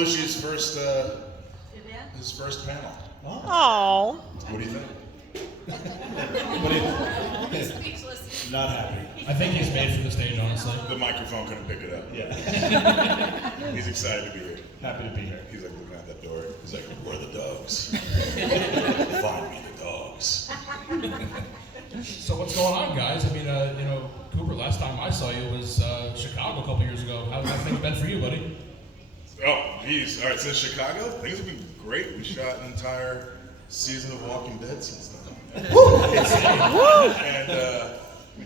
Belushi's his first panel. Oh. What do you think? Speechless. Not happy. I think he's made for the stage, honestly. The microphone couldn't pick it up. Yeah. He's excited to be here. Happy to be here. He's like looking at that door. He's like, where are the dogs? Find me the dogs. So what's going on, guys? I mean, Cooper, last time I saw you was Chicago a couple years ago. How's that thing been for you, buddy? Oh, geez. All right, since Chicago, things have been great. We shot an entire season of Walking Dead since then. And we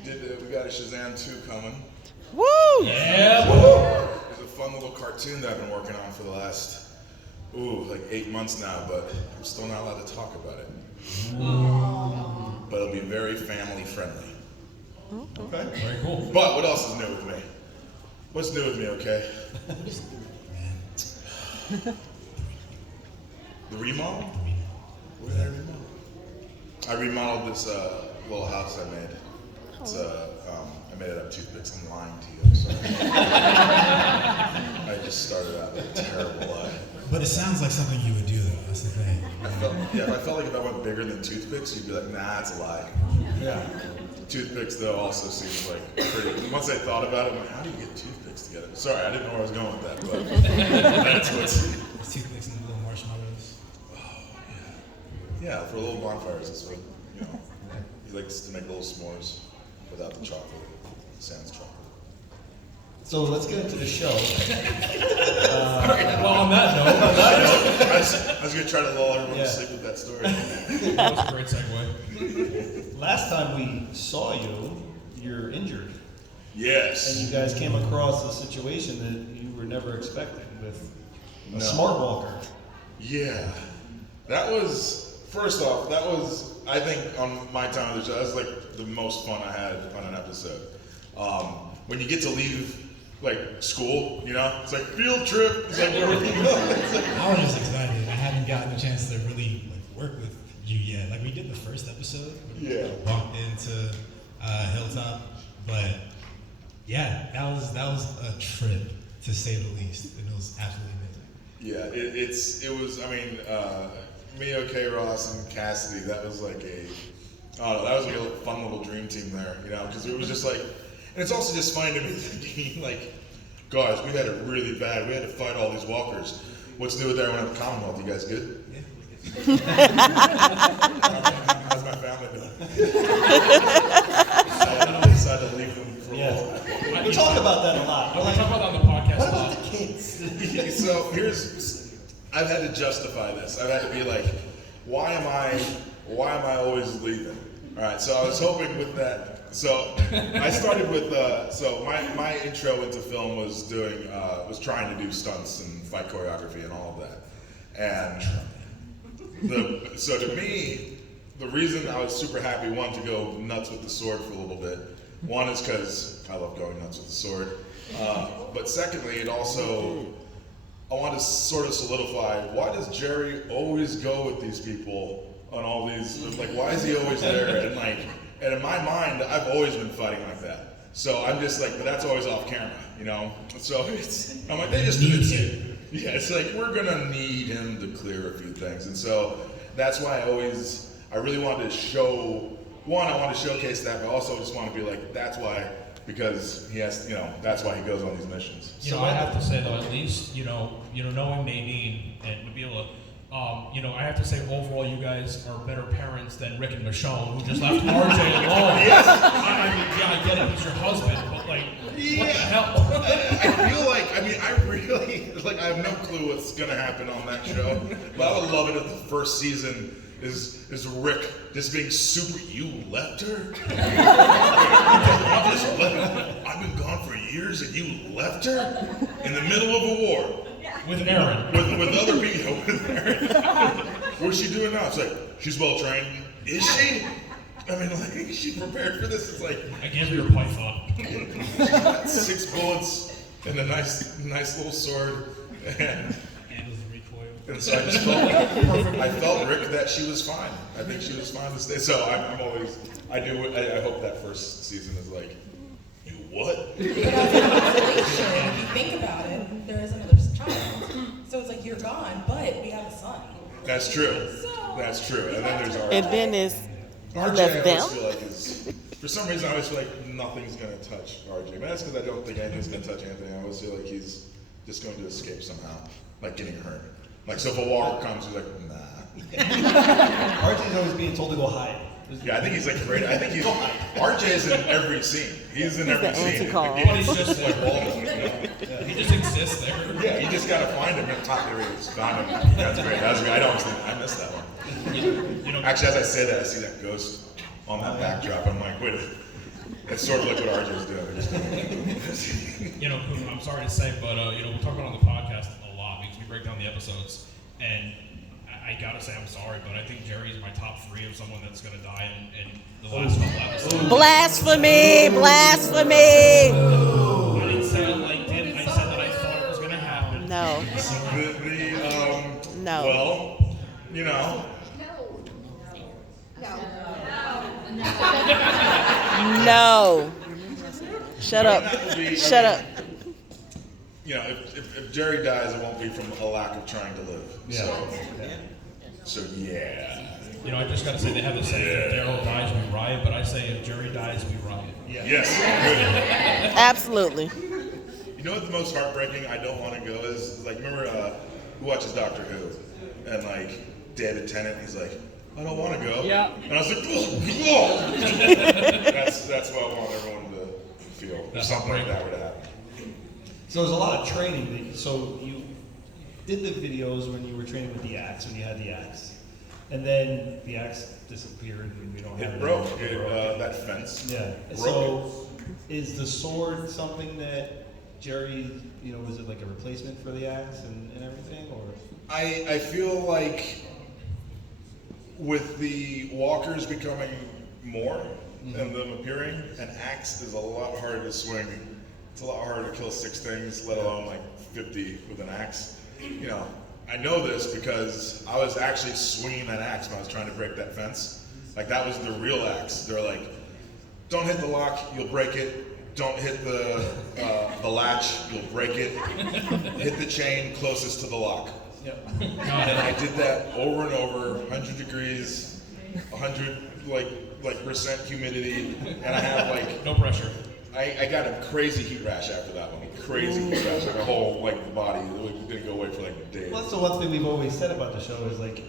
got a Shazam 2 coming. Woo! Yeah, There's a fun little cartoon that I've been working on for the last, like 8 months now, but I'm still not allowed to talk about it. But it'll be very family friendly. Okay. Very cool. But what else is new with me? What's new with me, okay? The remodel? What did I remodel? I remodeled this little house I made. It's I made it out of toothpicks. I'm lying to you. I'm sorry. I just started out with a terrible lie. But it sounds like something you would do, though. That's the thing. If I felt like if I went bigger than toothpicks, you'd be like, nah, it's a lie. Yeah. Toothpicks, though, also seems like pretty. Once I thought about it, I'm like, how do you get toothpicks together? Sorry, I didn't know where I was going with that, but that's what's. Toothpicks and little marshmallows. Yeah, for little bonfires, that's what, he likes to make little s'mores without the chocolate. Sans chocolate. So let's get into the show. Well, on that note, I was going to try to lull everyone to sleep with that story. that was a great segue. Last time we saw you, you're injured. Yes. And you guys came across a situation that you were never expecting with a No. smart walker. Yeah. That was, first off, I think, on my time on the show, that was like the most fun I had on an episode. When you get to leave, like, school, it's like field trip. It's like, where are we going? It's like, I was just excited. I haven't gotten a chance to really work with you yet. Like we did the first episode. When we walked into Hilltop, but yeah, that was a trip to say the least, and it was absolutely amazing. yeah, it was, me, Okea, Ross, and Cassidy, that was like a fun little dream team there, because it was just like, and it's also just funny to me thinking, like, guys, we had it really bad. We had to fight all these walkers. What's new with everyone at the Commonwealth? You guys good? Yeah. How's my family doing? So I decided to leave them for a while. We talk about that a lot. We talk about that on the podcast What a lot. about the kids? So I've had to justify this. I've had to be like, why am I always leaving? All right, so I was hoping with that. So I started with, my intro into film was trying to do stunts and fight choreography and all of that. And so to me, the reason I was super happy, one, to go nuts with the sword for a little bit. One is because I love going nuts with the sword. But secondly, I want to sort of solidify, why does Jerry always go with these people on all these, like, why is he always there? And in my mind, I've always been fighting like that. So I'm just like, but that's always off camera, So I'm like, they just did it. Yeah, it's like, we're gonna need him to clear a few things. And so that's why I really wanted to I want to showcase that, but also just want to be like, that's why, because he has, that's why he goes on these missions. I have to say though, at least knowing Nadine and to be able to, I have to say overall, you guys are better parents than Rick and Michonne, who just left RJ alone. Yes. I get it, he's your husband, but like, what the hell? I feel like, I really, like, I have no clue what's gonna happen on that show, but I would love it if the first season is Rick just being super, you left her? I've been gone for years and you left her? In the middle of a war. With an Aaron. With other people. With Aaron. What's she doing now? It's like, she's well trained. Is she? Like, she prepared for this. It's like, I gave her your python. 6 bullets and a nice little sword. Handles the recoil. And so I just felt Rick that she was fine. I think she was fine to stay. So I'm always, I hope that first season is like, you what? But as an isolation, if you think about it, there is another child. So it's like gone, but we have a son. That's true. That's true. And then there's RJ. And then it's RJ, I left always them. feel like is, for some reason, I always feel like nothing's going to touch RJ. But that's because I don't think anything's going to touch Anthony. I always feel like he's just going to escape somehow, like getting hurt. Like, so if a walker comes, he's like, nah. RJ's always being told to go hide. Yeah, I think he's like great. I think he's, RJ's in every scene. He's in every the scene. anti-call. But he's just like Baltimore, you know? He just exists there. Yeah, you just gotta find him and top there he is. Found him. That's great. That's great. I missed that one. You know, Actually, as I say that, I see that ghost on that backdrop. I'm like, wait. It's sort of like what RJ's doing. Just doing you know, I'm sorry to say, but you know, we talk about it on the podcast a lot because we break down the episodes, and I gotta say I'm sorry, but I think Jerry is my top 3 of someone that's gonna die in the last couple episodes. Blasphemy! Blasphemy! I didn't say I liked him. I said that I thought it was gonna happen. No. No. Well, you know. No. Shut up. Shut up. You know, if Jerry dies, it won't be from a lack of trying to live. Yeah. So yeah. You know, I just gotta say they have the saying: if Daryl dies, we riot. But I say if Jerry dies, we riot. Yeah. Yes. Good. Absolutely. You know what the most heartbreaking I don't want to go is like, remember who watches Doctor Who? And like David Tennant, he's like, I don't want to go. Yeah. And I was like, oh. That's what I want everyone to feel. If something like that were to happen. So there's a lot of training. So you did the videos when you were training with the axe, when you had the axe. And then the axe disappeared and we don't have It it broke. anymore. That fence. Yeah. Broke So is the sword something that Jerry, you know, was it like a replacement for the axe and everything, or? I feel like with the walkers becoming more and them appearing, an axe is a lot harder to swing. It's a lot harder to kill 6 things, let alone like 50 with an axe. You know, I know this because I was actually swinging that axe when I was trying to break that fence. Like that was the real axe. They're like, don't hit the lock, you'll break it. Don't hit the latch, you'll break it. Hit the chain closest to the lock. Yep. And I did that over and over, 100 degrees, 100 percent humidity, and I have like No pressure. I got a crazy heat rash after that one. Crazy heat rash, like a whole body. It didn't go away for like days. Well, that's the one thing we've always said about the show is like,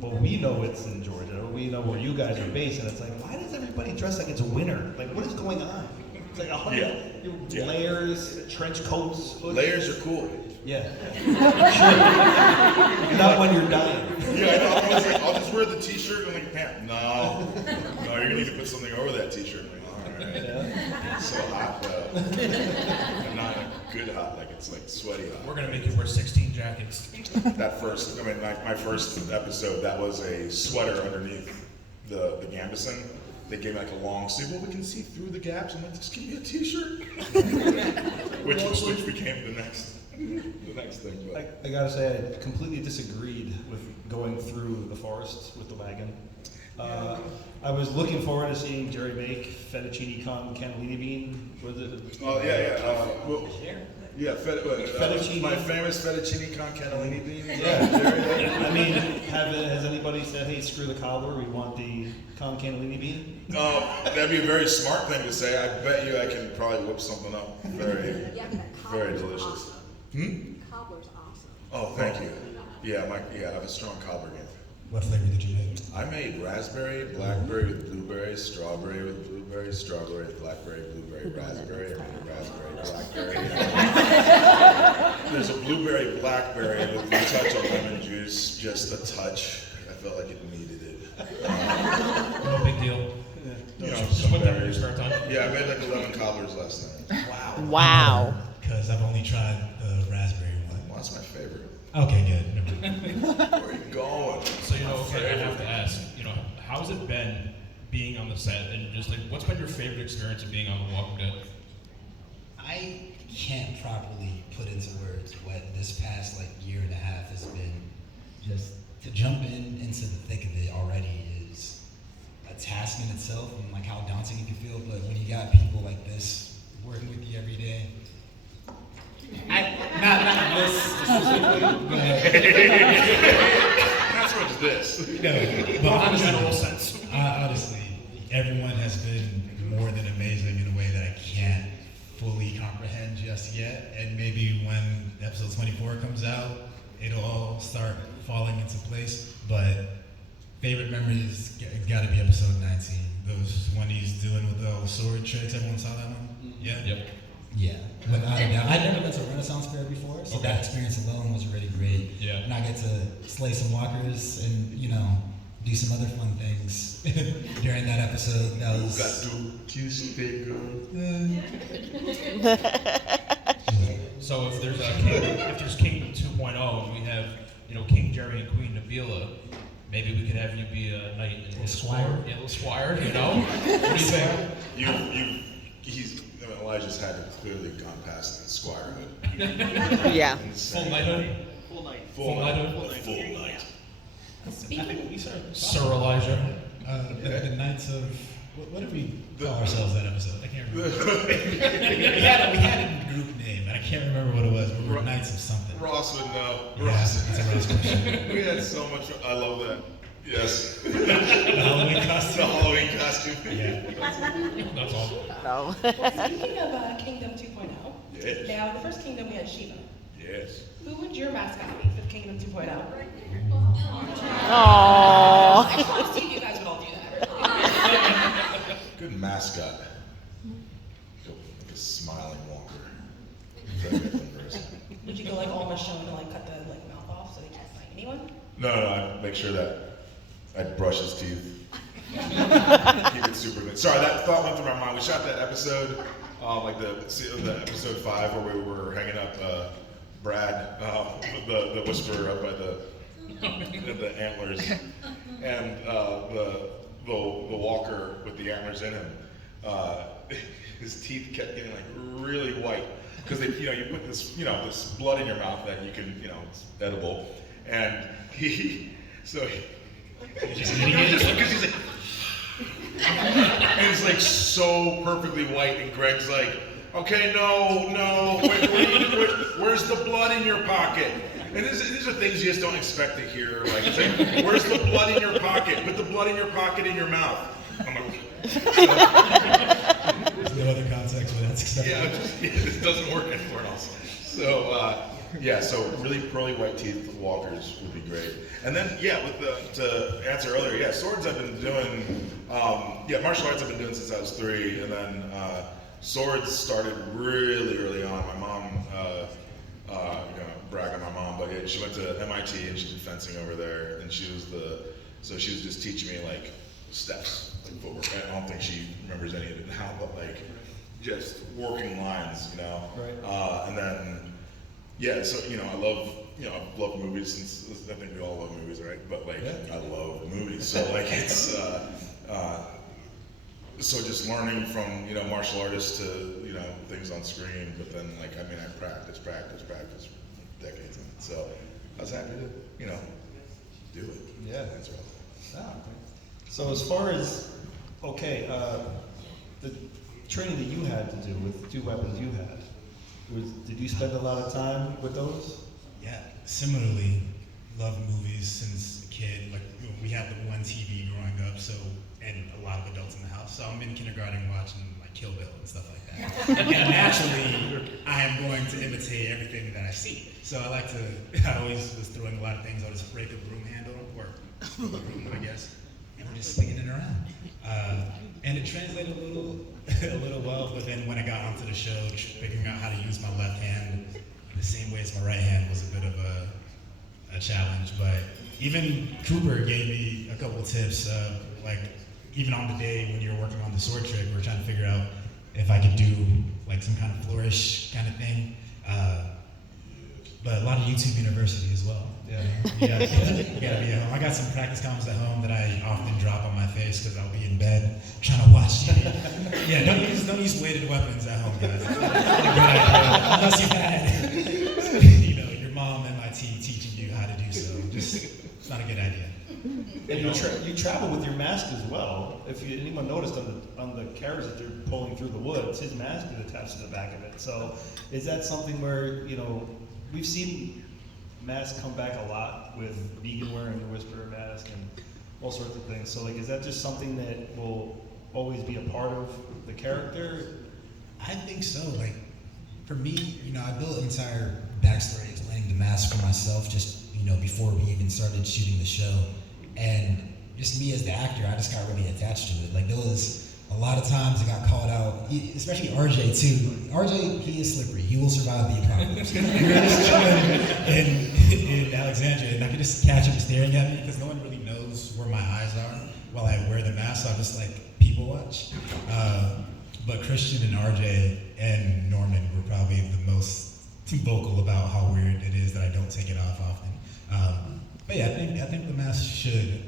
well, we know it's in Georgia, or we know where you guys are based, and it's like, why does everybody dress like it's winter? Like, what is going on? It's like 100 layers, trench coats, hoodies. Layers are cool. Yeah. Sure. Not when you're dying. Yeah, I know. I was like, I'll just wear the t-shirt and like pants. No, you're gonna need to put something over that t-shirt. I'm like, all right. Yeah. It's so hot though. And not like good hot, like it's like sweaty hot. We're gonna make you wear 16 jackets. That first, my first episode, that was a sweater underneath the gambeson. They gave me like a long sleeve. Well, we can see through the gaps. I'm like, just give me a t-shirt. which became the next thing. But. I gotta say, I completely disagreed with going through the forest with the wagon. I was looking forward to seeing Jerry make fettuccine con cannellini bean. Was it? Oh yeah. Fettuccine. My famous fettuccine con cannellini bean. Yeah. I mean, has anybody said, hey, screw the cobbler, we want the con cannellini bean? That'd be a very smart thing to say. I bet you I can probably whip something up. Very, very delicious. Awesome. Cobbler's awesome. Oh, thank you. Yeah, I have a strong cobbler game. What flavor did you make? I made raspberry, blackberry with blueberry, strawberry with blueberry, strawberry with blackberry, blueberry, raspberry, I made raspberry, blackberry. There's a blueberry blackberry with a touch of lemon juice, just a touch. I felt like it needed it. No big deal. You know, Just some put that in your berries. spare time. Yeah, I made like 11 cobblers last night. Wow. Because I've only tried the raspberry one. Well, that's my favorite. Okay, good. Never mind. Where are you going? So okay, I have to ask, how's it been being on the set, and just like, what's been your favorite experience of being on The Walking Dead? I can't properly put into words what this past year and a half has been. Just to jump into the thick of it already is a task in itself, and how daunting it can feel. But when you got people like this working with you every day, not this specific Not so much this. No, but Well, honestly, general sense. honestly, everyone has been more than amazing in a way that I can't fully comprehend just yet. And maybe when episode 24 comes out, it'll all start falling into place. But favorite memories got to be episode 19. Those when he's dealing with the sword tricks. Everyone saw that one? Yeah. Yep. Yeah, without a doubt. I'd never been to a Renaissance fair before, so that experience alone was really great. Yeah. And I get to slay some walkers and, you know, do some other fun things during that episode. That was. Got to kiss the girl. So if there's Kingdom 2.0 and we have, King Jerry and Queen Nabila, maybe we could have you be a knight and a squire? Yeah, a little squire, What do you think? Elijah's had clearly gone past squirehood. Yeah. Full knighthood? Full knighthood? Full knight. Sir Elijah. The Knights of what did we call ourselves that episode? I can't remember. we had a group name, and I can't remember what it was. We were Knights of something. Ross would know. Yeah, Ross. it's a Ross question. We had so much. I love that. Yes. The Halloween The costume. Halloween costume. Yeah. That's all. No. Speaking of Kingdom 2.0, Yes. now the first kingdom we had Shiva. Yes. Who would your mascot be for Kingdom 2.0? Aww. I just want to see if you guys would all do that. Good mascot. Like a smiling walker. Is that a different person? Would you go like all Michonne and like cut the mouth off so they can't fight anyone? No, I'd make sure that I'd brush his teeth. Keep it super good. Sorry, that thought went through my mind. We shot that episode, like the episode 5 where we were hanging up Brad, the whisperer up by the antlers, and the walker with the antlers in him. His teeth kept getting like really white because you put this this blood in your mouth that you can it's edible, and he's like, and it's like so perfectly white, and Greg's like, okay, no, where's the blood in your pocket? And these are things you just don't expect to hear. Like, it's like, where's the blood in your pocket? Put the blood in your pocket in your mouth. I'm like, There's no other context for that. it doesn't work anymore else. So, so really pearly white teeth walkers would be great. And then, to answer earlier, swords I've been doing, martial arts I've been doing since I was 3, and then swords started really early on. My mom, brag on my mom, but she went to MIT and she did fencing over there, and she was just teaching me like steps, like footwork. I don't think she remembers any of it now, but like just working lines, Right. And then, I love movies since I think we all love movies, right? But like, I love movies, so like it's, so just learning from, martial artists to, things on screen, but then like, I practice for decades, and so I was happy to, do it. Yeah. That's right. Ah, so as far as, the training that you had to do with the 2 weapons you had, did you spend a lot of time with those? Yeah, similarly, love movies since a kid. Like, we had the one TV growing up, and a lot of adults in the house. So I'm in kindergarten watching like Kill Bill and stuff like that. And naturally, I am going to imitate everything that I see. So I always was throwing a lot of things. I'll just break a broom handle, or a broom, I guess, and I'm just swinging it around. And it translated a little well, but then when I got onto the show, figuring out how to use my left hand the same way as my right hand was a bit of a challenge. But even Cooper gave me a couple of tips, like even on the day when you were working on the sword trick, we were trying to figure out if I could do like some kind of flourish kind of thing. But a lot of YouTube University as well. Yeah. You gotta be at home. I got some practice comments at home that I often drop on my face because I'll be in bed trying to watch TV. Yeah, don't use weighted weapons at home, guys. That's not a good idea. Unless you've had, your mom MIT teaching you how to do so. It's not a good idea. And you travel with your mask as well. If anyone noticed on the carriage that you're pulling through the woods, his mask is attached to the back of it. So is that something where, we've seen masks come back a lot with Negan wearing the Whisperer mask and all sorts of things. So like, is that just something that will always be a part of the character? I think so. Like, for me, I built an entire backstory explaining the mask for myself just, before we even started shooting the show. And just me as the actor, I just got really attached to it. Like, there was a lot of times I got called out, especially RJ too. RJ, he is slippery. He will survive the apocalypse. We were just chilling in Alexandria, and I could just catch him staring at me because no one really knows where my eyes are while I wear the mask. So I just like people watch. But Christian and RJ and Norman were probably the most vocal about how weird it is that I don't take it off often. But yeah, I think the mask should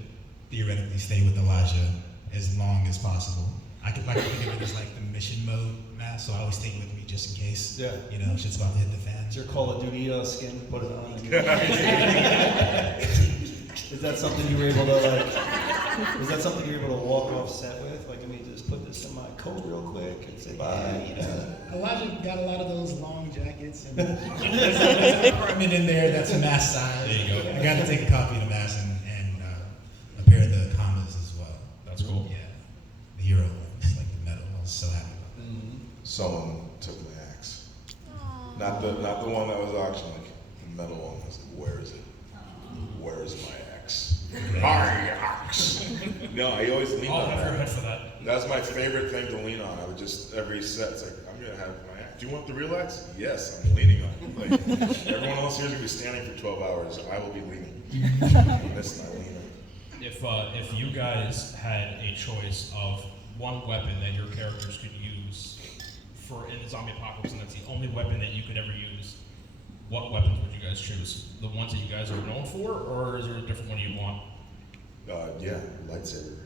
theoretically stay with Elijah as long as possible. I could think of it as like the mission mode mask, so I always take it with me just in case. Yeah. Shit's about to hit the fan. It's your Call of Duty skin, put it on. Is that something you were able to is that something you were able to walk off set with? Like, let me just put this in my coat real quick and say bye. Elijah got a lot of those long jackets, and there's an apartment in there that's mask size. There you go. I got to take a copy of the mask and a pair of the commas as well. That's cool. Yeah, the hero ones, like the metal. I was so happy about that. Someone took my axe. Not the one that was auctioned, like the metal one. I was like, where is it? Where is my axe? My axe. No, I always leaned I'll on have your head that. for that. That's my favorite thing to lean on. I would just, every set, it's like, I'm gonna have my axe. Do you want the real axe? Yes, I'm leaning on it. Like, everyone else here is gonna be standing for 12 hours. I will be leaning. That's not leaning. If you guys had a choice of one weapon that your characters could use in the zombie apocalypse, and that's the only weapon that you could ever use, what weapons would you guys choose? The ones that you guys are known for, or is there a different one you want? Yeah, lightsaber.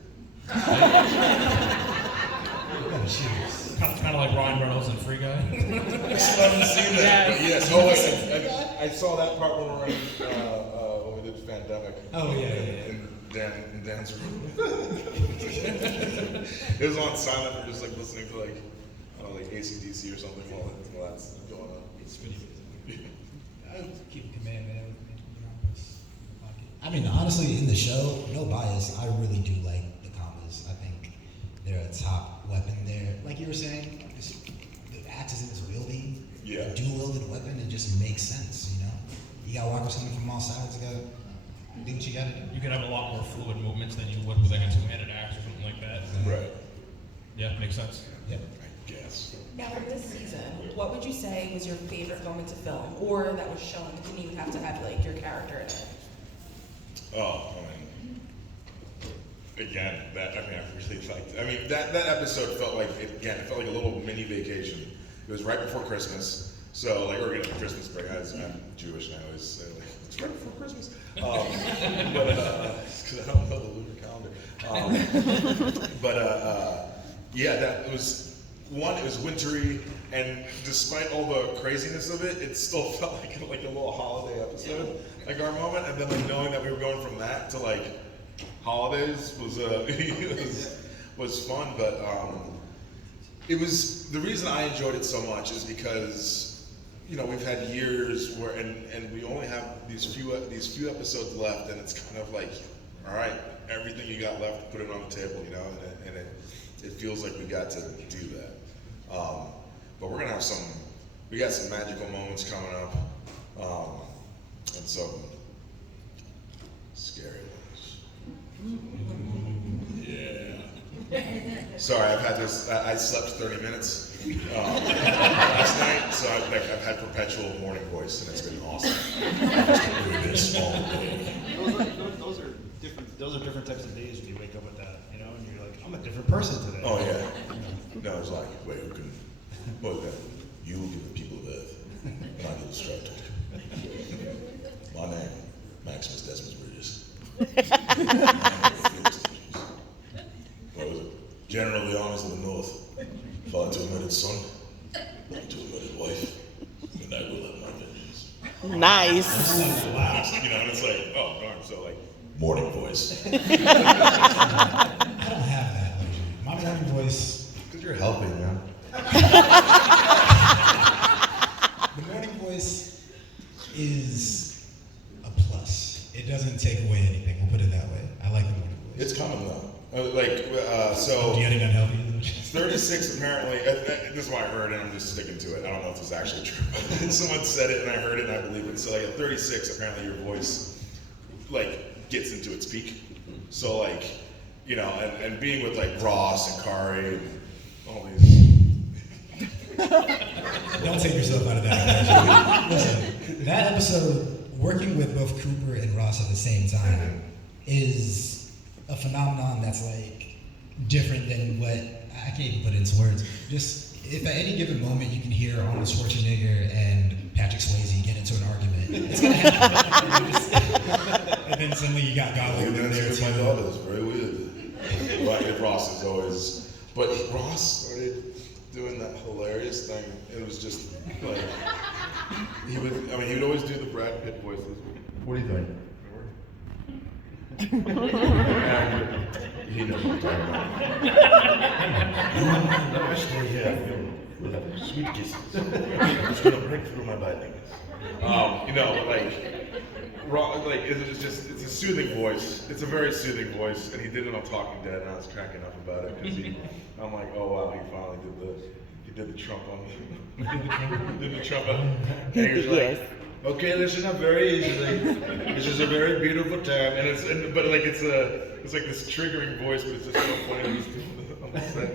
Kind of like Ryan Reynolds in Free Guy. I still haven't seen that. But yes. Oh, wait, I saw that part when we were in, when we did Pandemic. Oh yeah. In Dan's room. It was on silent. We're just like listening to like AC/DC or something while that's going on. It's pretty amazing. I keep command man with me. I mean, honestly, in the show, no bias, I really do like the commas. I think they're a top weapon there. Like you were saying, the axe isn't as wieldy. Yeah. A dual-wielded weapon, it just makes sense, You gotta walk with something from all sides, you gotta do what you gotta do. You could have a lot more fluid movements than you would with like a two-handed axe or something like that. Right. Yeah, makes sense. Yep. I guess. Now, in this season, what would you say was your favorite moment to film, or that was shown? It didn't even have to have like your character in it. Oh, again, I really liked. That episode felt like it felt like a little mini vacation. It was right before Christmas, so like we're getting Christmas break. I'm Jewish, and I always say like it's right before Christmas. But because I don't know the lunar calendar. Yeah, that was. One, it was wintry, and despite all the craziness of it, it still felt like a little holiday episode, like our moment. And then like knowing that we were going from that to like holidays was fun. But it was the reason I enjoyed it so much is because we've had years where and we only have these few episodes left, and it's kind of like, all right, everything you got left, put it on the table, and it feels like we got to do that. But we're gonna have we got some magical moments coming up, and some scary ones. Yeah. Sorry, I've had this, I slept 30 minutes last night, so I've had perpetual morning voice, and it's been awesome. Just doing this all day. Those are different types of days when you wake up with that, and you're like, I'm a different person today. Oh yeah. No, it's like, wait, what is that? You will be the people of Earth, and I get distracted. My name, Maximus Decimus Brutus. What was it? General of the armies of the North, father to a murdered son, mother to a murdered wife, and I will have my vengeance. Nice. And it's like, oh darn, so like, morning voice. I don't have that luxury. My morning voice. Because you're helping, man. The morning voice is It's coming though. So Getting unhealthy. 36 apparently. This is what I heard, and I'm just sticking to it. I don't know if this is actually true. Someone said it, and I heard it, and I believe it. So like at 36, apparently your voice like gets into its peak. So like, you know, and being with like Ross and Kari and all these. Don't take yourself out of that. Listen, that episode, working with both Cooper and Ross at the same time, is a phenomenon that's like different than what I can't even put into words. Just if at any given moment you can hear Arnold Schwarzenegger and Patrick Swayze get into an argument, it's gonna happen. And then suddenly you got Goblin in there My too. daughter is very weird. Like Ross is always, but Ross started doing that hilarious thing. It was just like he would always do the Brad Pitt voices. What are you doing? And he knows what I'm talking about. Now I stay here with sweet kisses. I'm just gonna break through my biting. You know, it's a soothing voice. It's a very soothing voice, and he did it on Talking Dead, and I was cracking up about it because I'm like, oh wow, he finally did the Trump on me. He did the Trump on me. And he was like, Yes. okay, listen up very easily. This is a very beautiful time, and it's like this triggering voice, but it's just so funny when he's doing it on the set.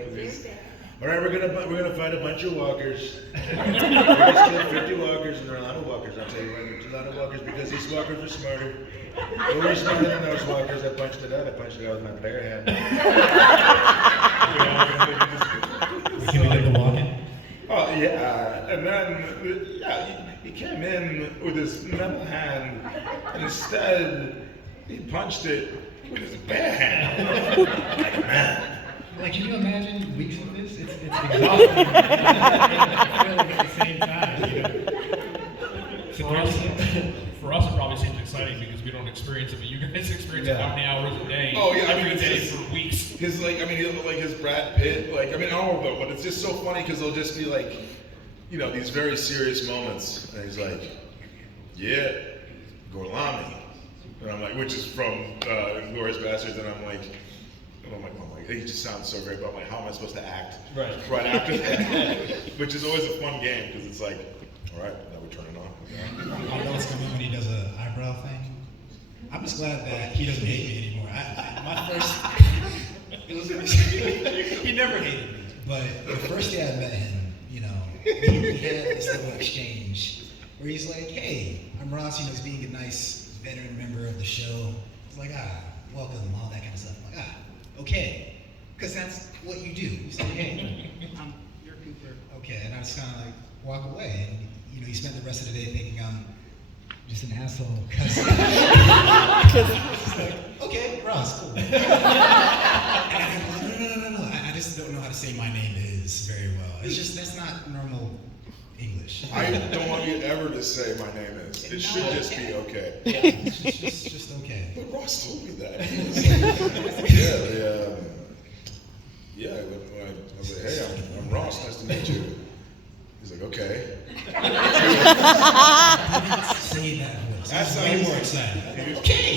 All right, we're gonna find a bunch of walkers. We're gonna kill 50 walkers, and there are a lot of walkers. I'll tell you what, there's a lot of walkers because these walkers are smarter. We're smarter than those walkers. I punched it out. I punched it out with my bare hand. Can we get the walking? Oh yeah, and then he came in with his metal hand, and instead he punched it with his bare hand. Like man. Like, can you imagine weeks of this? It's exhausting. I feel like at the same time, you know. For us, it probably seems exciting because we don't experience it, but you guys experience it how many hours a day? Oh yeah, every it's day just, for weeks. his his Brad Pitt, I don't know, but it's just so funny because they'll just be like, you know, these very serious moments, and he's like, yeah, Gorlami, and I'm like, which is from Inglourious Basterds, and I'm like, oh my, he just sounds so great, but I'm like, how am I supposed to act right after that? Which is always a fun game because it's like, all right, now we turn it on. I know it's coming when he does an eyebrow thing. I'm just glad that he doesn't hate me anymore. He never hated me. But the first day I met him, you know, we had this little exchange where he's like, hey, I'm Ross, you know, he's being a nice veteran member of the show. He's like, welcome, all that kind of stuff. I'm like, okay. Because that's what you do. You say, hey, you're Cooper. Okay, and I just kind of like walk away. And, you know, he spent the rest of the day thinking I'm just an asshole. Because like, okay, Ross, cool. And I'm like, no. I just don't know how to say my name is very well. It's just, that's not normal English. I don't want you ever to say my name is. It should just be okay. It's just okay. But Ross told me that. He was like, I was like, hey, I'm Ross. Nice to meet you. He's like, okay. Say that voice. That's way how more he's excited. Okay.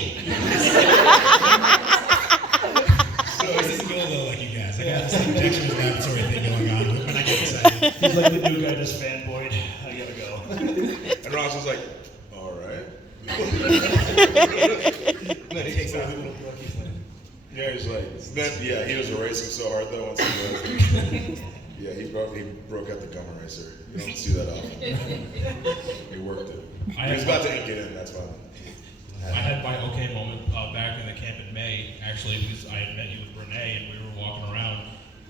So this is cool though, like you guys. I got this injections laboratory thing going on when I get excited. He's like the new guy just fanboyed. I gotta go. And Ross was like, all right. Takes out a little book, he's like, Yeah, he's like, he was erasing so hard though once he was. Yeah, he broke out the gum eraser. You don't see that often. He worked it. He was about to ink it in, that's why. I had my okay moment back in the camp in May, actually, because I had met you with Renee and we were walking around,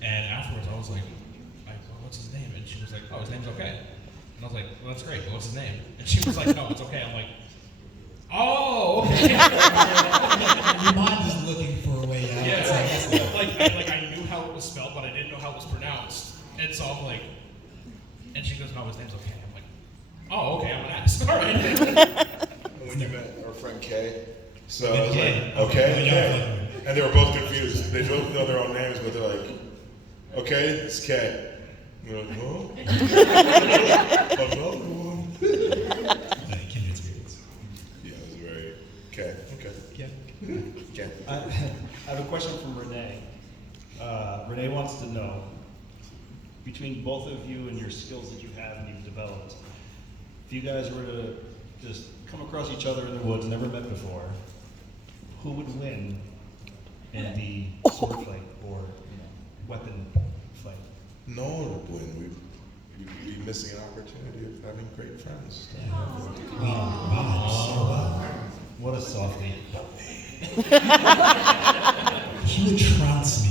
and afterwards I was like, what's his name? And she was like, oh, his name's okay. And I was like, well, that's great, but what's his name? And she was like, no, it's okay. I'm like, oh, okay. your mind is looking for a way out. Yeah, It's like, I knew how it was spelled, but I didn't know how it was pronounced. And so I'm like, and she goes, no, his name's okay. I'm like, oh, okay, I'm gonna ask. All right. When you met our friend Kay, so I was Kay. like, okay. And they were both confused. They both know their own names, but they're like, okay, it's Kay. And they're like, oh? Another one. Kindred spirits. Yeah, it was very, okay. yeah. Okay. I have a Renee wants to know, between both of you and your skills that you have and you've developed, if you guys were to just come across each other in the woods, never met before, who would win in the sword fight or weapon fight? No one would win. We'd be missing an opportunity of having great friends. We bond so well. What a softie. He would trounce me.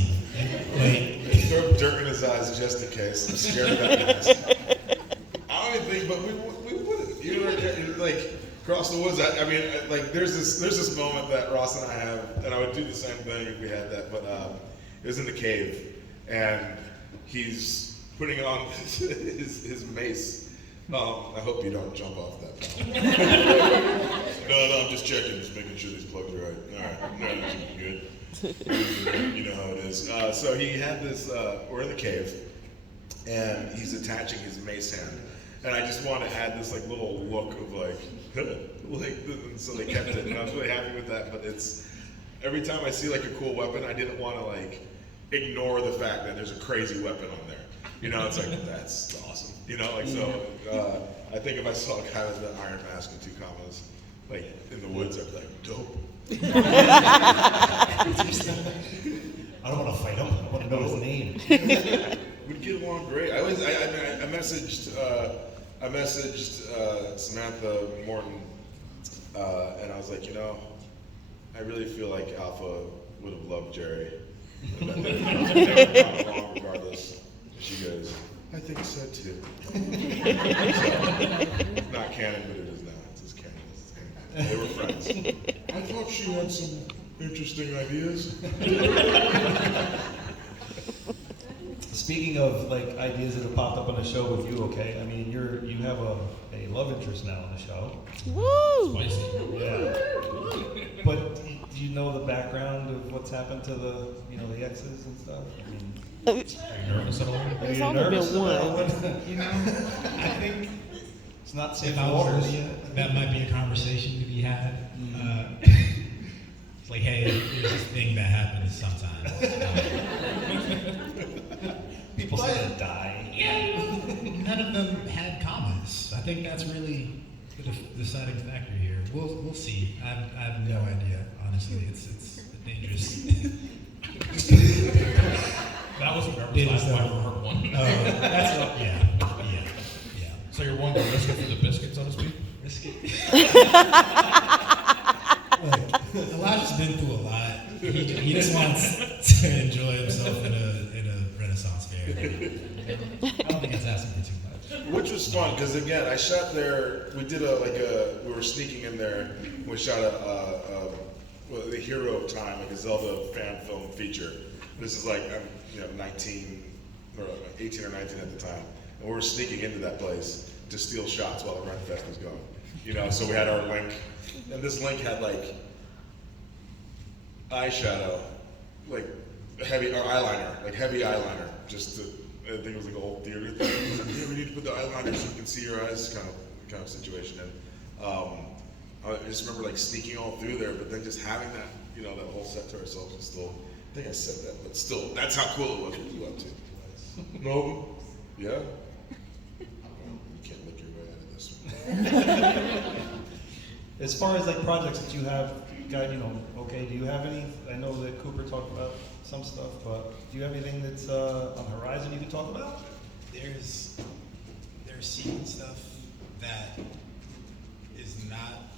Like, Throw dirt in his eyes just in case. I'm scared of that mask. I don't even think, but we wouldn't. You know, like across the woods. I mean, like there's this moment that Ross and I have, and I would do the same thing if we had that. But it was in the cave, and he's putting on his mace. I hope you don't jump off that. No, I'm just checking, just making sure these plugs are right. All right, no, good. You know how it is. So he had this. We're in the cave, and he's attaching his mace hand, and I just want to add this like little look of like, so they kept it, and I was really happy with that. But it's every time I see like a cool weapon, I didn't want to like ignore the fact that there's a crazy weapon on there. You know, it's like that's awesome. You know, like so. I think if I saw a guy with the iron mask and 2 commas, like in the woods, I'd be like, dope. I don't want to fight him. I want to know his name. We'd get along great. I messaged Samantha Morton, and I was like, you know, I really feel like Alpha would have loved Jerry. They would have gone along regardless. She goes, I think so too. So, not canon, but it is now. It's just canon. They were friends. I thought she had some interesting ideas. Speaking of like ideas that have popped up on the show with you, okay? I mean, you have a love interest now on the show. Woo! Spicy. Yeah. But do you know the background of what's happened to the the exes and stuff? I mean, Are you nervous at all? are There's you only nervous been one. about what- you know, I think It's not safe if I was waters. Lydia, that might be a conversation to be had. It's like, hey, there's this thing that happens sometimes. People say they die. None of them had commas. I think that's really the deciding factor here. We'll see. I have no idea, honestly. It's a dangerous. That was a Did nervous it laugh if I so? ever heard one. That's what, yeah. So you're willing to risk it for the biscuit, so to speak? Risk it. Look, Elijah's been through a lot. He just wants to enjoy himself in a Renaissance fair. I don't think it's asking for too much. Which was fun, because again, I shot there, we did we were sneaking in there, we shot the Hero of Time, like a Zelda fan film feature. This is like, I'm 19, or 18 or 19 at the time, and we were sneaking into that place to steal shots while the Ren Fest was going. So we had our link, and this link had like eyeshadow, like heavy eyeliner, just to, I think it was like an old theater thing. It was like, yeah, we need to put the eyeliner so we can see your eyes, kind of situation. And I just remember like sneaking all through there, but then just having that, that whole set to ourselves was still. I think I said that, but still, that's how cool it was. What were you up to? No. Yeah. Well, you can't look your way out of this one. As far as like projects that you have, okay, do you have any? I know that Cooper talked about some stuff, but do you have anything that's on the horizon you can talk about? There's scene stuff that is not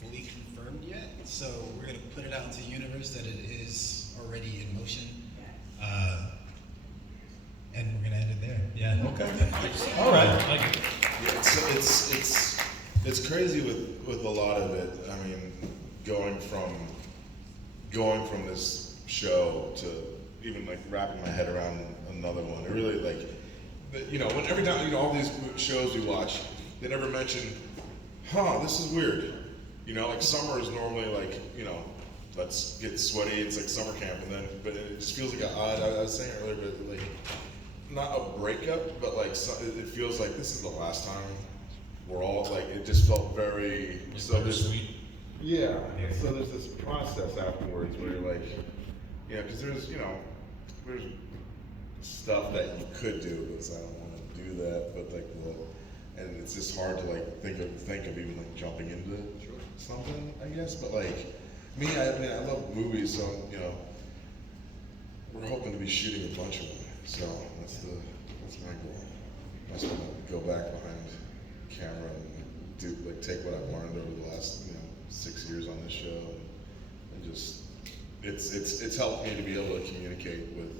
fully confirmed yet, so we're gonna put it out into the universe that it is already in motion, and we're gonna end it there. Yeah. Okay. All right. Yeah, it's crazy with a lot of it. I mean, going from this show to even like wrapping my head around another one. It really when every time all these shows we watch, they never mention, this is weird. Like summer is normally like let's get sweaty. It's like summer camp, but it just feels like an odd. I was saying earlier, but like not a breakup, but like it feels like this is the last time we're all like. It just felt very Sweet. Yeah. So there's this process afterwards where you're like, because there's stuff that you could do, but so I don't want to do that. But like and it's just hard to like think of even like jumping into something, I guess. But like me, I mean, I love movies, so you know, we're hoping to be shooting a bunch of them. So that's my goal. I just want to go back behind camera and do like take what I've learned over the last 6 years on this show and just it's helped me to be able to communicate with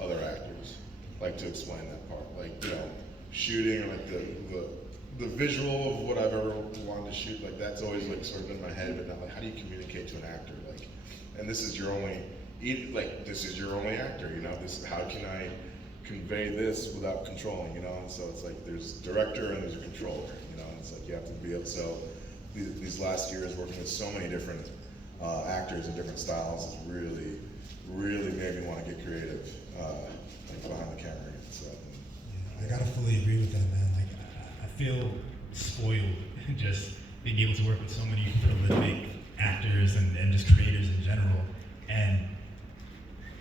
other actors, like to explain that part, like shooting, like the visual of what I've ever wanted to shoot, like that's always like sort of in my head, but not like how do you communicate to an actor, like, and this is your only actor, this, how can I convey this without controlling, and so it's like there's a director and there's a controller, and it's like you have to be able, so these last years working with so many different actors and different styles has really, really made me want to get creative, like behind the camera. So. Yeah, I gotta fully agree with that, man. Like, I feel spoiled just being able to work with so many prolific actors and just creators in general, and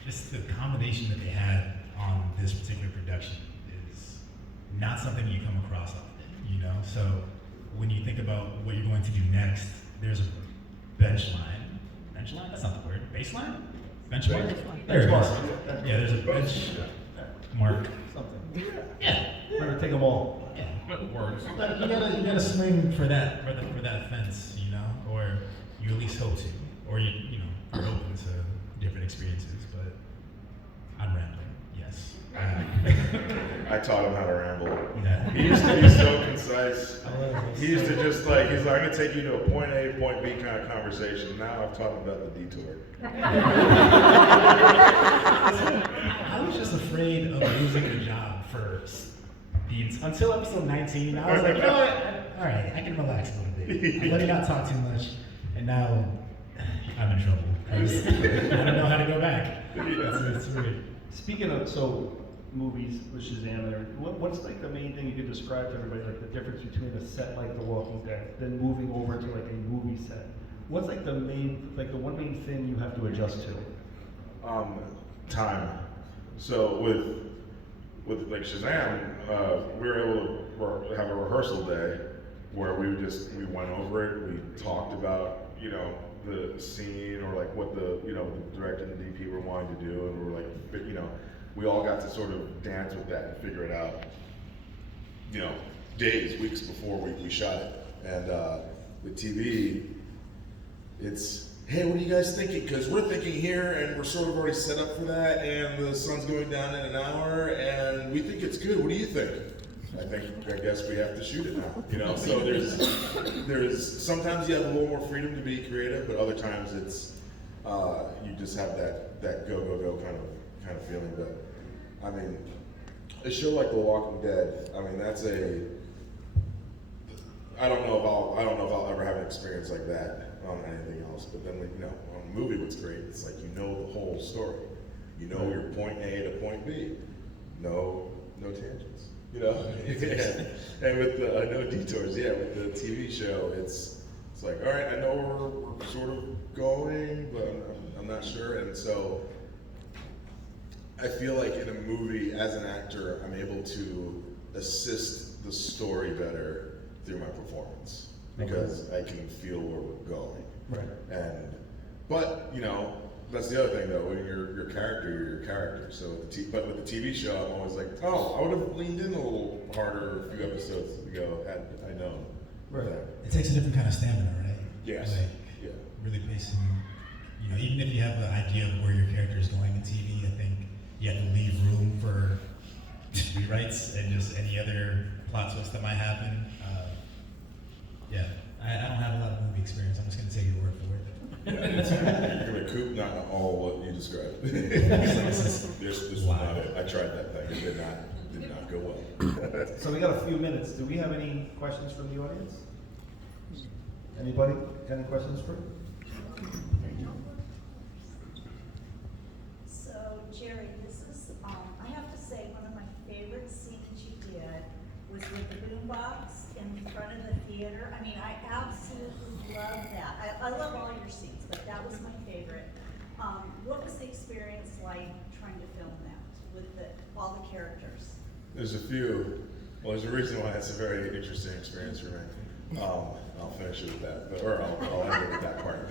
just the combination that they had on this particular production is not something you come across often, So when you think about what you're going to do next, there's a bench line. Bench line? That's not the word. Baseline? Benchmark? There it is. Yeah, there's a bench mark. Something. Yeah. Remember, take them all. Yeah. Words. You gotta swing for that fence, or you at least hope to, or you're open to different experiences. But I'm rambling. Yes. I taught him how to ramble. Yeah. He used to be so concise. He used to just like, he's like, I'm gonna take you to a point A, point B kind of conversation. Now I've taught him about the detour. I was just afraid of losing the job for until episode 19. I was like, all right, I can relax a little bit. Let me not talk too much. And now I'm in trouble because I don't know how to go back. It's weird. Speaking of movies with Shazam, what's like the main thing you could describe to everybody, like the difference between a set like The Walking Dead, then moving over to like a movie set? What's like the one main thing you have to adjust to? Time. So with like Shazam, we were able to have a rehearsal day where we went over it, we talked about the scene or like what the director and the DP were wanting to do, and we were like we all got to sort of dance with that and figure it out, days, weeks before we shot it. And with TV, it's, hey, what are you guys thinking? Because we're thinking here, and we're sort of already set up for that, and the sun's going down in an hour, and we think it's good. What do you think? I guess we have to shoot it now. So there's sometimes you have a little more freedom to be creative, but other times it's you just have that go kind of feeling. But I mean, a show like The Walking Dead, I mean, that's I don't know if I'll ever have an experience like that on anything else. But then on a movie, what's great, it's like the whole story. Your point A to point B. No tangents. And with the no detours, with the TV show, it's like, all right, I know where we're sort of going, but I'm not sure. And so I feel like in a movie, as an actor, I'm able to assist the story better through my performance because I can feel where we're going. Right. But that's the other thing though. When you're your character, you're your character. So but with the TV show, I'm always like, I would have leaned in a little harder a few episodes ago had I known. Right. It takes a different kind of stamina, right? Yes. Like, really pacing. Even if you have an idea of where your character is going in TV, I think you have to leave room for rewrites and just any other plot twists that might happen. I don't have a lot of movie experience. I'm just going to take your word for it. You're gonna recoup not all what you described. This was not it. I tried that thing. It did not go well. So we got a few minutes. Do we have any questions from the audience? Anybody? Any questions for? So Jerry, this is I have to say one of my favorite scenes you did was with the boombox in front of the theater. I mean, I absolutely love that. I love all your scenes, but that was my favorite. What was the experience like trying to film that with the all the characters? There's a few. Well, there's a reason why it's a very interesting experience for me. I'll finish it with that, or I'll end it with that part.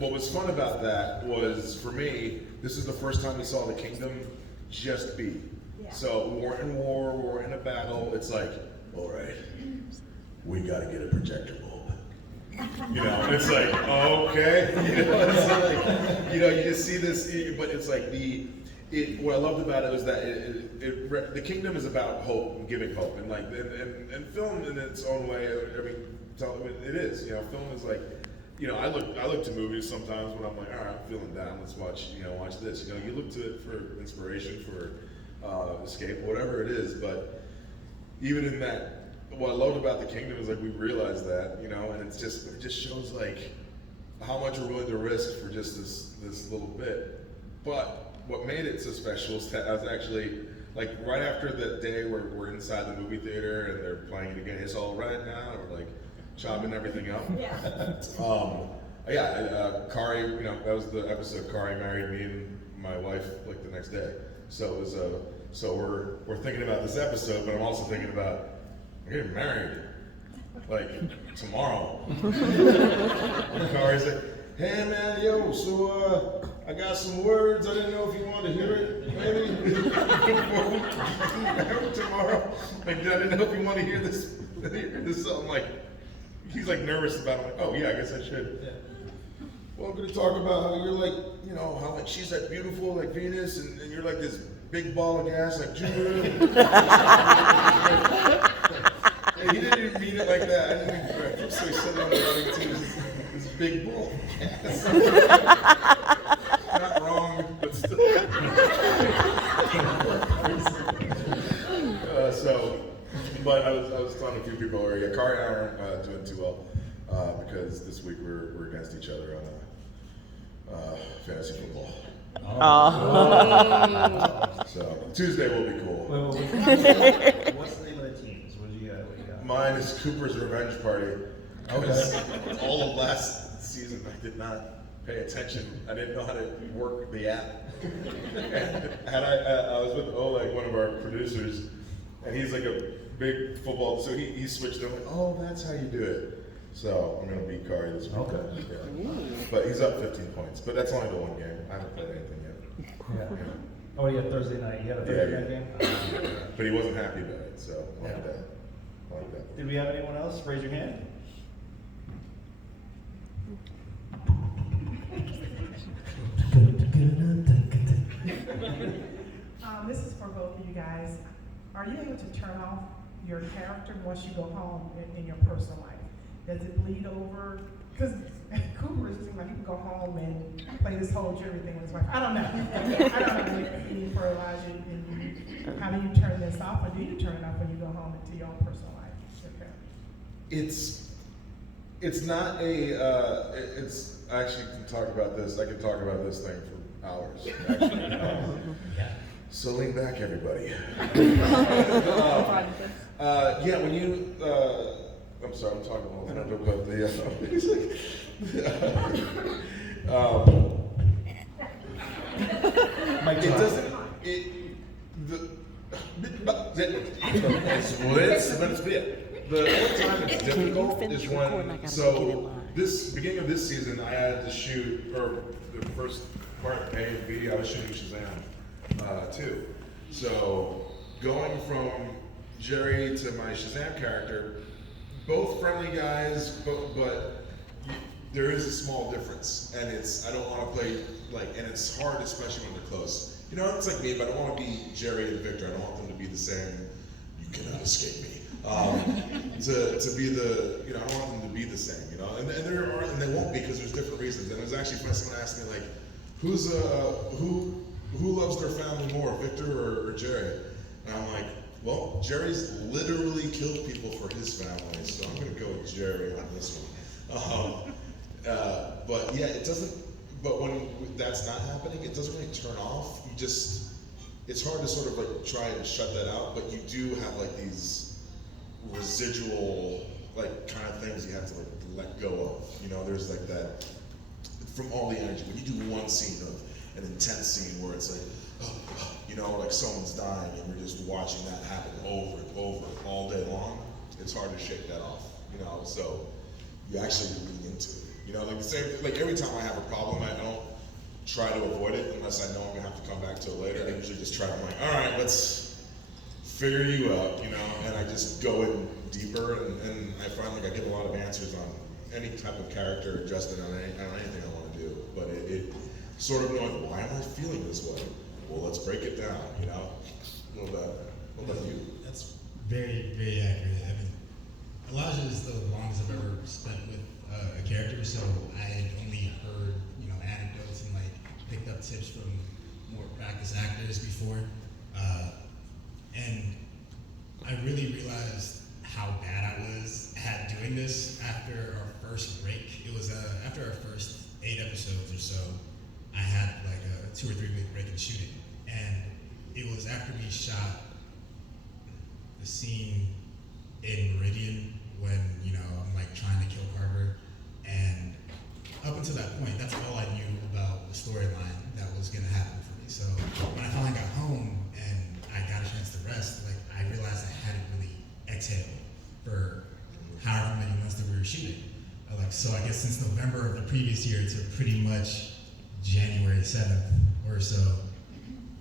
What was fun about that was, for me, this is the first time we saw the kingdom just be. Yeah. So we weren't in war, we weren't in a battle. It's like, all right, we gotta get a projector bulb. You know, it's like, okay, you know, it's like, you know, you just see this, but it's like what I loved about it was that the kingdom is about hope and giving hope, and like, and film in its own way. I mean, it is. You know, film is like, you know, I look to movies sometimes when I'm like, all right, I'm feeling down. Let's watch this. You know, you look to it for inspiration, for escape, whatever it is. But even in that, what I loved about the kingdom is like we realized that, you know, and it just shows like how much we're willing to risk for just this little bit. But what made it so special is that I was actually, like, right after the day where we're inside the movie theater and they're playing it again, it's all right now, and we're like chopping everything up. Yeah. Kari, you know, that was the episode. Kari married me and my wife like the next day. So it was so we're thinking about this episode, but I'm also thinking about we're getting married like tomorrow. And Kari's like, hey man, yo, so I got some words. I didn't know if you wanted to hear it, maybe tomorrow. Like, I didn't know if you want to hear this. I'm like, he's like nervous about it. I'm like, oh yeah, I guess I should. Yeah. Well, I'm gonna talk about how you're like, you know, how like she's like beautiful like Venus, and you're like this big ball of gas like Jupiter. And he didn't even mean it like that. I didn't even correct him, so he said it on the other too. This big ball of gas. Not wrong, but still. But I was telling a few people earlier, yeah, Kari and I aren't doing too well because this week we're against each other on fantasy football. So Tuesday will be cool. What's the name of the teams? What do you got? Mine is Cooper's Revenge Party. Okay. All of last season I did not pay attention. I didn't know how to work the app. And I was with Oleg, one of our producers, and he's like a big football, so he switched it. I'm like, oh, that's how you do it. So I'm gonna beat Kari this week. Okay. Yeah. But he's up 15 points. But that's only the one game. I haven't played anything yet. Yeah. Oh, you had Thursday night. You had a Thursday night game? But he wasn't happy about it, so I like that. I like that. Did we have anyone else? Raise your hand. This is for both of you guys. Are you able to turn off your character once you go home in your personal life? Does it bleed over? Because Cooper is seems like he can go home and play this whole jury thing with his wife. I don't know. I don't know for Elijah. How do you turn this off, or do you turn it off when you go home into your own personal life? Okay. It's not a. It's I actually can talk about this. I can talk about this thing for hours. Actually. So lean back, everybody. Yeah, when you. I'm sorry, I'm talking a little bit about the. It doesn't. The only time it's difficult is when. So this beginning of this season, I had to shoot, or the first part A and B, I was shooting Shazam too. So going from Jerry to my Shazam character, both friendly guys, but there is a small difference, and I don't want to play and it's hard, especially when they're close. You know, it's like me, but I don't want to be Jerry and Victor. I don't want them to be the same. You cannot escape me. To be the, I don't want them to be the same. And they won't be because there's different reasons. And it was actually funny. Someone asked me who loves their family more, Victor or Jerry? And I'm like, well, Jerry's literally killed people for his family, so I'm going to go with Jerry on this one. But yeah, it doesn't. But when that's not happening, it doesn't really turn off. It's hard to sort of try and shut that out. But you do have these residual kind of things you have to let go of. There's that from all the energy. When you do one scene of an intense scene where it's you know, like someone's dying and you're just watching that happen over and over all day long, it's hard to shake that off, you know, so you actually lean into it. You know, like the same, like every time I have a problem, I don't try to avoid it unless I know I'm gonna have to come back to it later. I usually just try, I'm like, all right, let's figure you out, you know, and I just go in deeper, and I find like I get a lot of answers on any type of character adjusted on anything I want to do. But it sort of knowing, why am I feeling this way? Well, let's break it down, you know? What about you? That's very, very accurate. I mean, Elijah is the longest I've ever spent with a character, so I had only heard, you know, anecdotes and like picked up tips from more practiced actors before. And I really realized how bad I was at doing this after our first break. It was after our first 8 episodes or so, I had like a 2 or 3 week break in shooting. And it was after we shot the scene in Meridian when, you know, I'm like trying to kill Carver. And up until that point, that's all I knew about the storyline that was gonna happen for me. So when I finally got home and I got a chance to rest, like I realized I hadn't really exhaled for however many months that we were shooting. So I guess since November of the previous year to pretty much January 7th or so,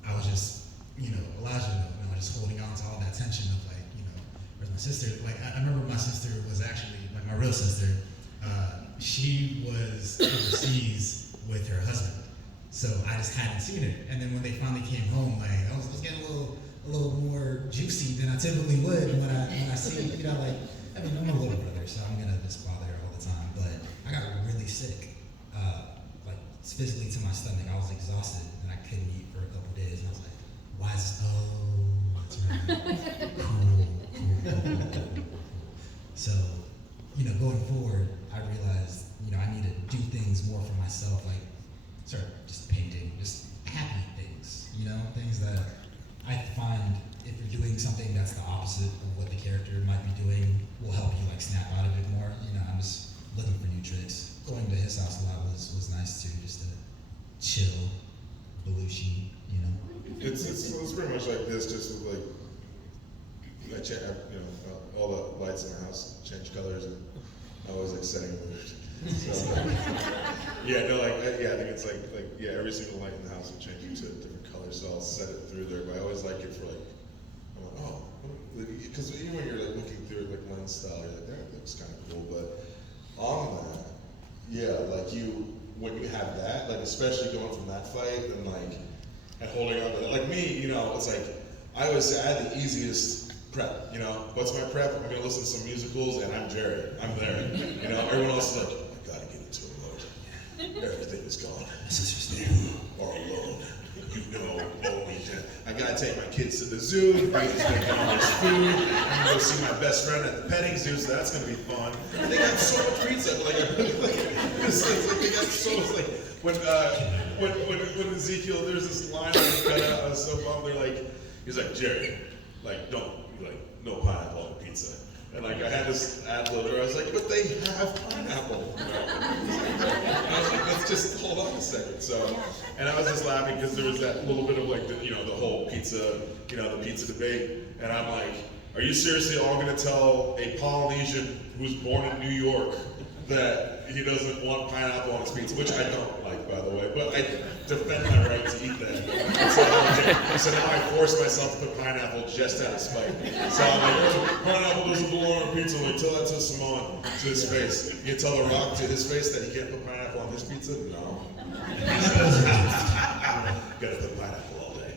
I was just, you know, Elijah, you know, just holding on to all that tension of like, you know, where's my sister? Like I remember my sister was actually, like my real sister, she was overseas with her husband. So I just hadn't seen her. And then when they finally came home, like I was getting a little more juicy than I typically would when I see, you know, like, I mean, I'm a little brother, so I'm gonna just bother her all the time, but I got really sick, like physically to my stomach. I was exhausted and I couldn't eat for a couple days, and I was like, why is that's right. Cool. So, you know, going forward, I realized, you know, I need to do things more for myself, like start just painting, just happy things, you know, things that I find if you're doing something that's the opposite of what the character might be doing will help you like snap out of it more. You know, I'm just looking for new tricks. Going to his house a lot was nice too, just to chill, Belushi, you know. It's pretty much like this, just with like, you know, all the lights in the house change colors, and I was like setting the mood. So, yeah, no, like, yeah, I think it's like, yeah, every single light in the house will change to a different color, so I'll set it through there, but I always like it for like, I'm like, oh, because even when you're like looking through it like lens style, you're like, that looks kind of cool, but on that, yeah, like when you have that, like especially going from that fight and like, and holding on to that, like me, you know, it's like, I always say I had the easiest prep, you know, what's my prep? I'm gonna listen to some musicals and I'm Jerry, I'm there, you know, everyone else is like, I gotta get into a mode, everything is gone, you are alone, you know, only death. I gotta take my kids to the zoo, everybody's gonna get all this food, I'm gonna go see my best friend at the petting zoo, so that's gonna be fun. They got so much pizza, like, they got so much, like, when Ezekiel, there's this line that he cut out, I was so bummed, they're like, he's like, Jerry, like, don't, like, no pineapple on pizza. And like, I had this ad-lib where I was like, but they have pineapple, you know? And I was like, let's just hold on a second. So, and I was just laughing because there was that little bit of like, the, you know, the whole pizza, you know, the pizza debate. And I'm like, are you seriously all gonna tell a Polynesian who's born in New York that he doesn't want pineapple on his pizza, which I don't like, by the way, but I defend my right to eat that. So now I force myself to put pineapple just out of spite. So I'm like, oh, pineapple doesn't belong on pizza. Like, tell that to Simone, to his face. You tell The Rock to his face that he can't put pineapple on his pizza? No. Gotta put pineapple all day.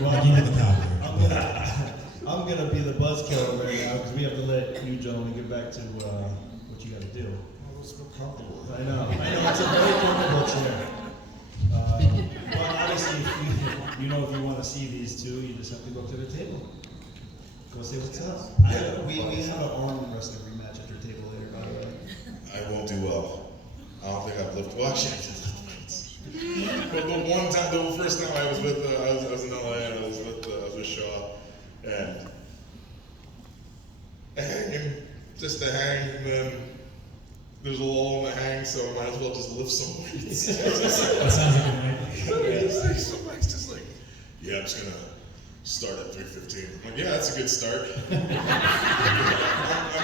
Well, I'll give you the power. I'm gonna be the buzzkill right now because we have to let you gentlemen get back to what you gotta do. Oh, it's so comfortable. I know, it's a very comfortable chair. Well, obviously, if you want to see these two, you just have to go up to the table. Go say what's up. We have an arm wrestling rematch at your table later, by the way. I won't do well. I don't think I've lifted. Well, actually, I did lift weights. But the one time, the first time I was with, I was in LA and I was with Shaw, and hanging, just to hang, and then there's a lull in the hang, so I might as well just lift some weights. That sounds like a So Mike's just like, yeah, I'm just gonna start at 3:15. I'm like, yeah, that's a good start. I'm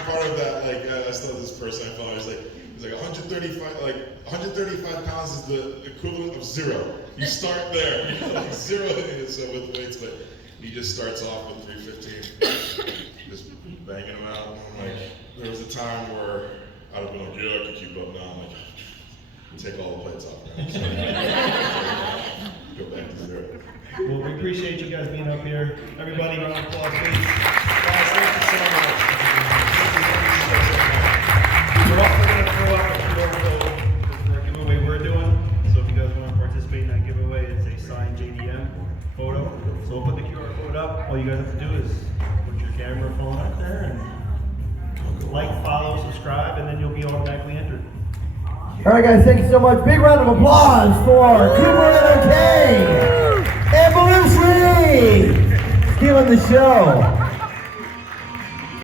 part of that. Like, I saw this person I follow. He's like 135 pounds is the equivalent of 0. You start there. Like 0 so with weights, but he just starts off with 3:15, just banging them out. And I'm like, there was a time where I'd have been like, yeah, I can keep up now. I'm like, take all the plates off now. So, go back to 0. Well, we appreciate you guys being up here. Everybody, round of applause, please. Guys, thank you so much. We're also going to throw out a QR code for a giveaway we're doing. So if you guys want to participate in that giveaway, it's a signed JDM photo. So we'll put the QR code up. All you guys have to do is put your camera phone up there and like, follow, subscribe, and then you'll be automatically entered. All right, guys, thank you so much. Big round of applause for Cooper and Okea and Peachtree stealing the show.